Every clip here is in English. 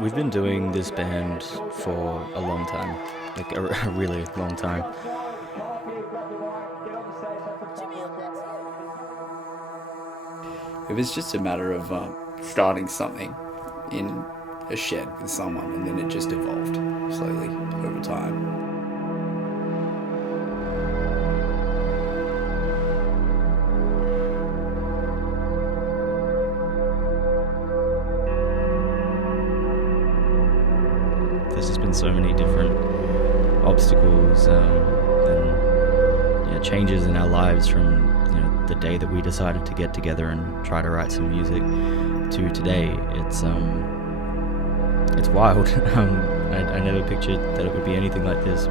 We've been doing this band for a long time, like a really long time. It was just a matter of starting something in a shed with someone, and then it just evolved slowly over time. There's just been so many different obstacles and changes in our lives from the day that we decided to get together and try to write some music to today. It's wild. I never pictured that it would be anything like this.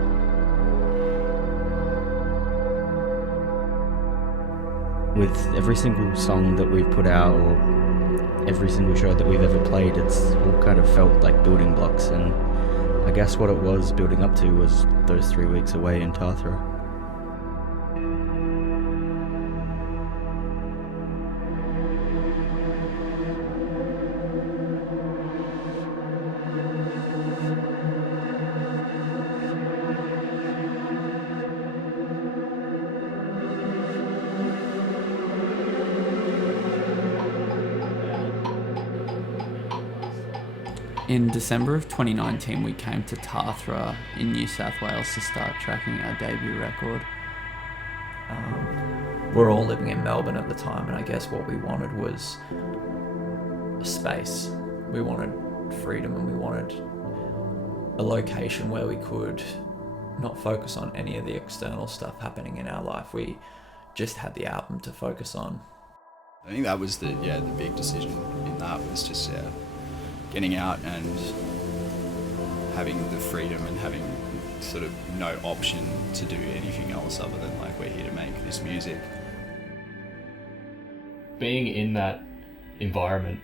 With every single song that we've put out, or every single show that we've ever played, it's all kind of felt like building blocks, and I guess what it was building up to was those 3 weeks away in Tathra. In December of 2019, we came to Tathra in New South Wales to start tracking our debut record. We're all living in Melbourne at the time, and I guess what we wanted was a space. We wanted freedom, and we wanted a location where we could not focus on any of the external stuff happening in our life. We just had the album to focus on. I think that was the big decision in that was just getting out and having the freedom and having sort of no option to do anything else other than like, we're here to make this music. Being in that environment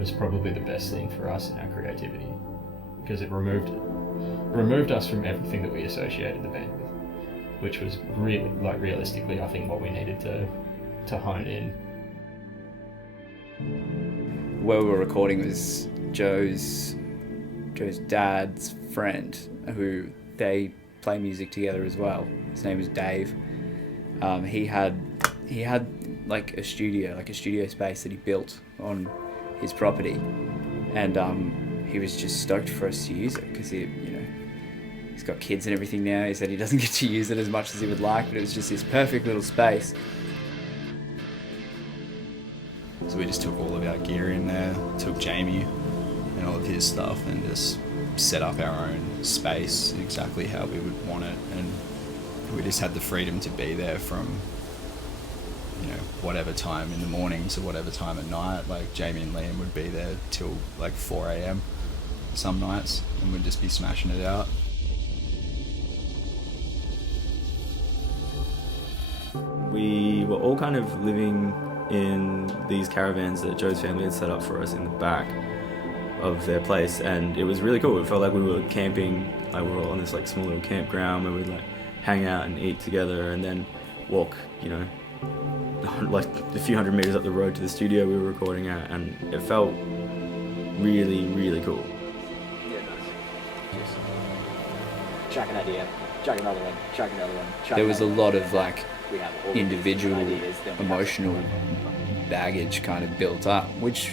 was probably the best thing for us in our creativity, because it removed us from everything that we associated the band with, which was really, like, realistically, I think what we needed to hone in. Where we were recording was Joe's dad's friend, who they play music together as well. His name was Dave. He had like a studio space that he built on his property, and he was just stoked for us to use it because he's got kids and everything now. He said he doesn't get to use it as much as he would like, but it was just this perfect little space. So we just took all of our gear in there, took Jamie and all of his stuff, and just set up our own space exactly how we would want it. And we just had the freedom to be there from, whatever time in the morning to whatever time at night. Like, Jamie and Liam would be there till like 4 a.m. some nights, and we'd just be smashing it out. We were all kind of living in these caravans that Joe's family had set up for us in the back of their place, and it was really cool. It felt like we were camping, like we were on this like small little campground where we'd like hang out and eat together and then walk, like a few hundred meters up the road to the studio we were recording at, and it felt really, really cool. Yeah, nice. Track an idea, track another one, track another one. There was a lot of like we have all individual ideas, emotional baggage kind of built up, which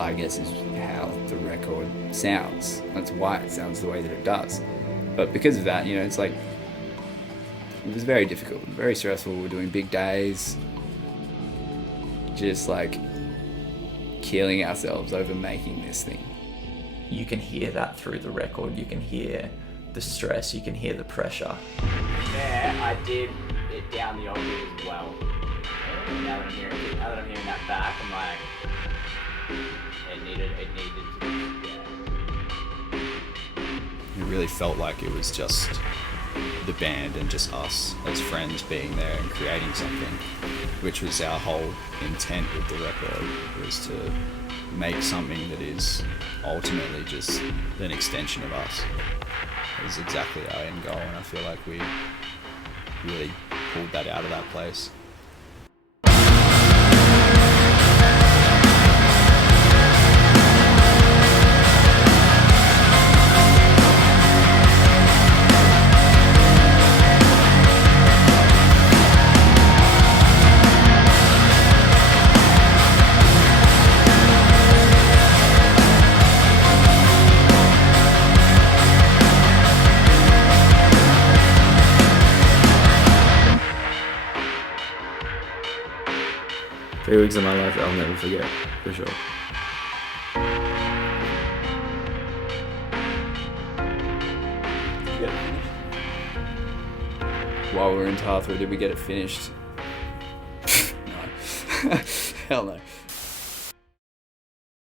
I guess is how the record sounds. That's why it sounds the way that it does. But because of that, it's like, it was very difficult, very stressful. We were doing big days, just like killing ourselves over making this thing. You can hear that through the record. You can hear the stress. You can hear the pressure. There, I did it down the octave as well. Now that I'm hearing that back, I'm like, it needed to, It really felt like it was just the band and just us as friends being there and creating something, which was our whole intent with the record, was to make something that is ultimately just an extension of us. It was exactly our end goal, and I feel like we really pulled that out of that place. 3 weeks of my life that I'll never forget, for sure. Did you get it finished? While we were in Tathra, did we get it finished? No. Hell no.